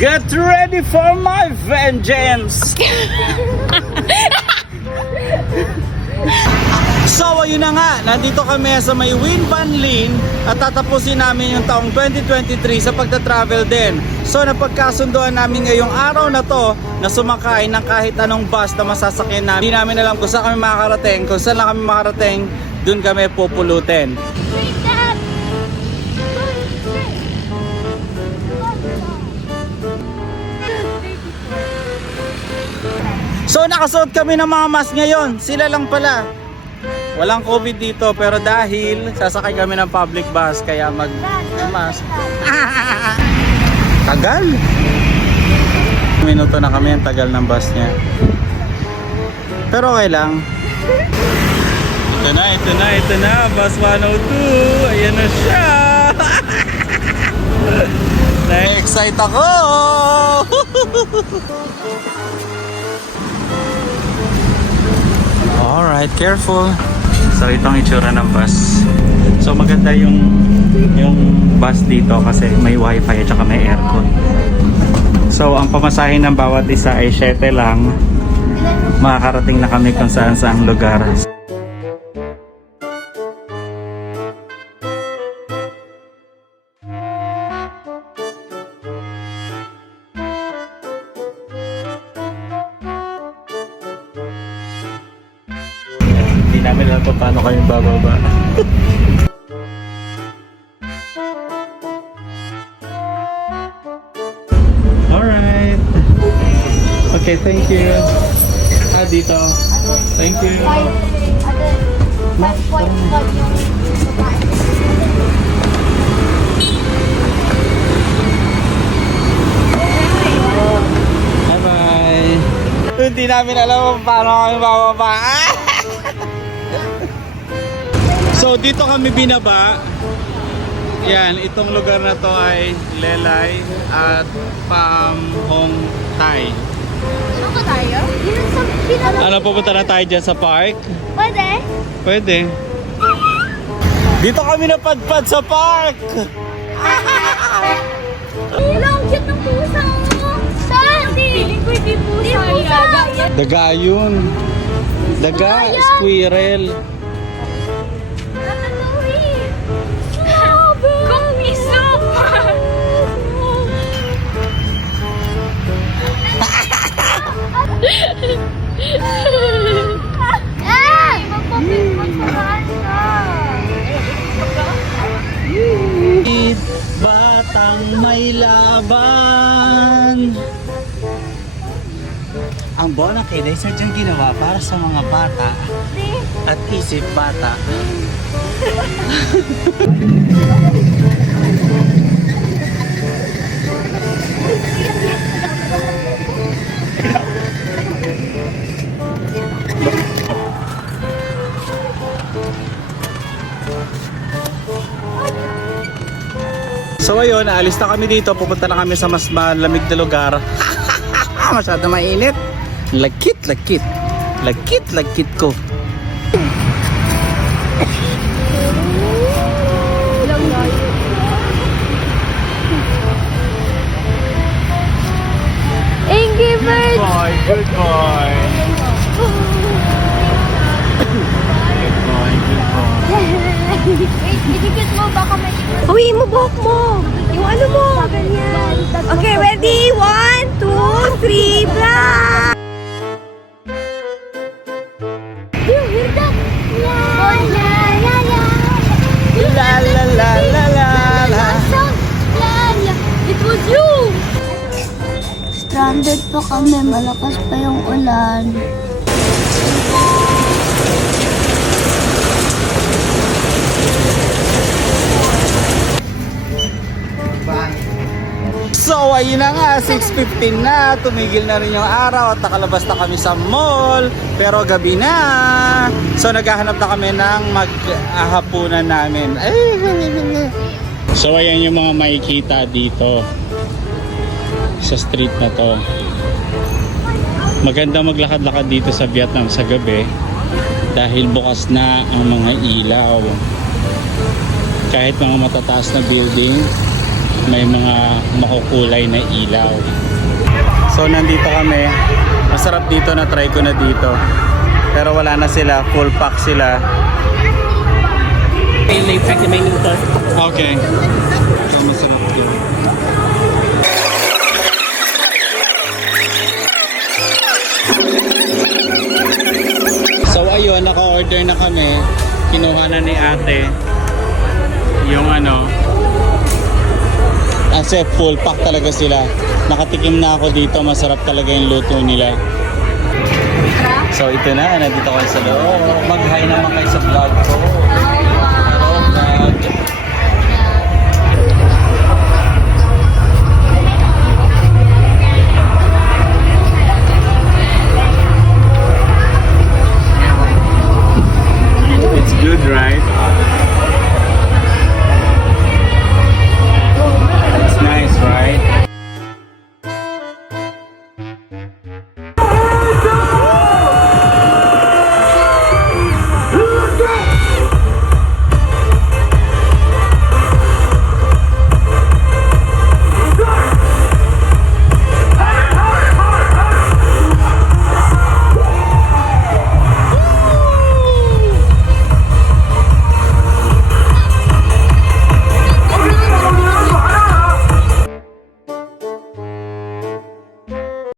Get ready for my vengeance! So ayun na nga, nandito kami sa may Win Van Lin at tatapusin namin yung taong 2023 sa pagta-travel din. So napagkasunduan namin ngayong araw na to na sumakay ng kahit anong bus na masasakyan namin. Hindi namin alam kung saan kami makakarating, kung saan lang kami makarating, dun kami pupulutin. So nakasuot kami ng mga mask ngayon, sila lang pala. Walang COVID dito pero dahil sasakay kami ng public bus kaya mag-mask. Tagal! Minuto na kami ang tagal ng bus niya. Pero okay lang. Ito na, bus 102. Ayan na siya. Na-excite ako! Alright, careful. So itong itsura ng bus. So maganda yung bus dito kasi may wifi at saka may aircon. So ang pamasahe ng bawat isa ay 7 lang. Makakarating na kami kung saan saang lugar. Hindi namin alam pa paano kami bababa. Alright. Okay, thank you. Dito. Thank you. 5.5 yung Bye-bye. Hindi namin alam paano kami bababa. So dito kami binaba. Yan, itong lugar na to ay Lelay at Pham Hong Thai. ano ko tayo? Yun sa pinaka... Ano, pupunta na tayo dyan sa park? Pwede? Pwede. Dito kami napadpad sa park. Ang cute ng pusa mo. Saan? Piling ko hindi pusa yan. Daga yun. Daga, squirrel. Batang may laban. Ang Bona Kid ay sadyang ginawa para sa mga bata at isip bata. So ayun, aalis na kami dito. Pupunta na kami sa mas malamig na lugar. Masyado mainit. Lagkit ko. Angry Birds! Good boy. Wait, idikit mo, baka may... Uwi mo, buhok mo. Yung ano mo. Ganyan. Okay, ready? 1, 2, 3, blah! Hear that? Oh, la, la, la. La la la la la la. Sound. La, la. It was you! Stranded pa kami, malakas pa yung ulan. So ayun na nga, 6:15 na, tumigil na rin yung araw at nakalabas na kami sa mall, pero gabi na. So naghahanap na kami ng maghahapunan namin. So ayan yung mga makikita dito sa street na to. Maganda maglakad-lakad dito sa Vietnam sa gabi dahil bukas na ang mga ilaw. Kahit mga matataas na building may mga makukulay na ilaw. So nandito kami. Masarap dito, na try ko na dito. Pero wala na sila, full pack sila. May pack na may luto. Okay. So masarap yun. So ayun, naka-order na kami. Kinuha na ni ate yung ano. Kasi full pack talaga sila. Nakatikim na ako dito, masarap talaga yung luto nila. So ito na, nandito ko sa loob. Mag-hi naman kayo sa vlog ko.